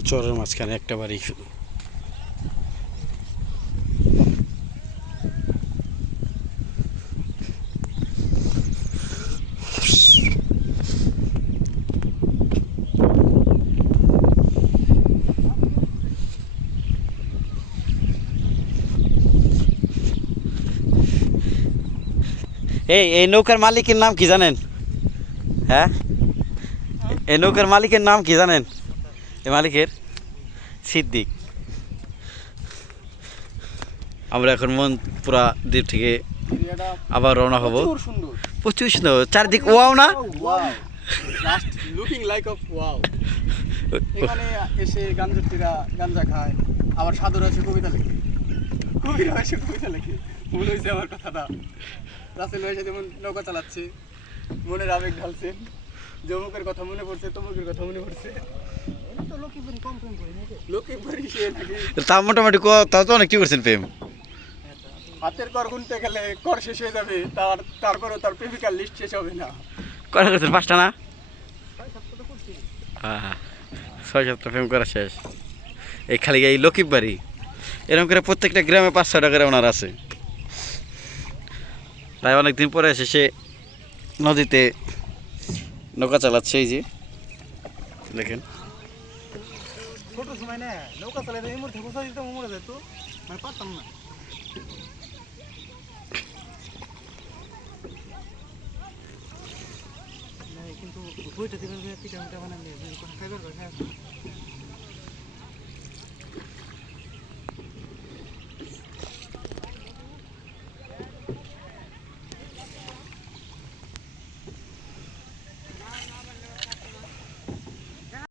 চরের মাঝখানে, একটা বাড়ি। শুধু এই এই নৌকার মালিকের নাম কি জানেন? হ্যাঁ? এই নৌকার মালিকের নাম কি জানেন? এই মালিকের সিদ্দিক। আমরা এখন মন পুরা দ্বীপ থেকে আবার রওনা হব। প্রচুর সুন্দর। চারদিক ওয়াও না? লুকিং লাইক অফ ওয়াও এখানে এসে গাঞ্জাটিরা গাঞ্জা খায়। আবার সাধুরা এসে কবিতা লেখে। কবিরা এসে কবিতা লেখে। মনে হয়েছে আমার কথাটা। রাসেল ভাই যেমন নৌকা চালাচ্ছে মনের আবেগ ঢালছে। জমুকের কথা মনে পড়ছে তমুকের কথা মনে পড়ছে। তা মোটামুটি তা তো অনেক কি করছেন প্রেম? হাতের কর গুনতে গেলে কর শেষ হয়ে যাবে তার তারপরেও তার প্রেমিকার লিস্ট শেষ হবে না। কটা করছেন পাঁচটা না? ছয় সাতটা প্রেম করা শেষ। এই খালি এই লক্ষ্মীর বাড়ি। এরকম করে প্রত্যেকটা গ্রামে পাঁচ ছয়টা করে ওনার আছে। তাই অনেকদিন পরে এসে সে নদীতে নৌকা চালাচ্ছে এই যে। দেখেন। ছোট সময় না, নৌকা চালাইতে এই মুহূর্তে বসা দিতাম মরে যেত মানে পারতাম না। কিন্তু বইটা দিবেন পিঠা মিঠা বানালে খাইবার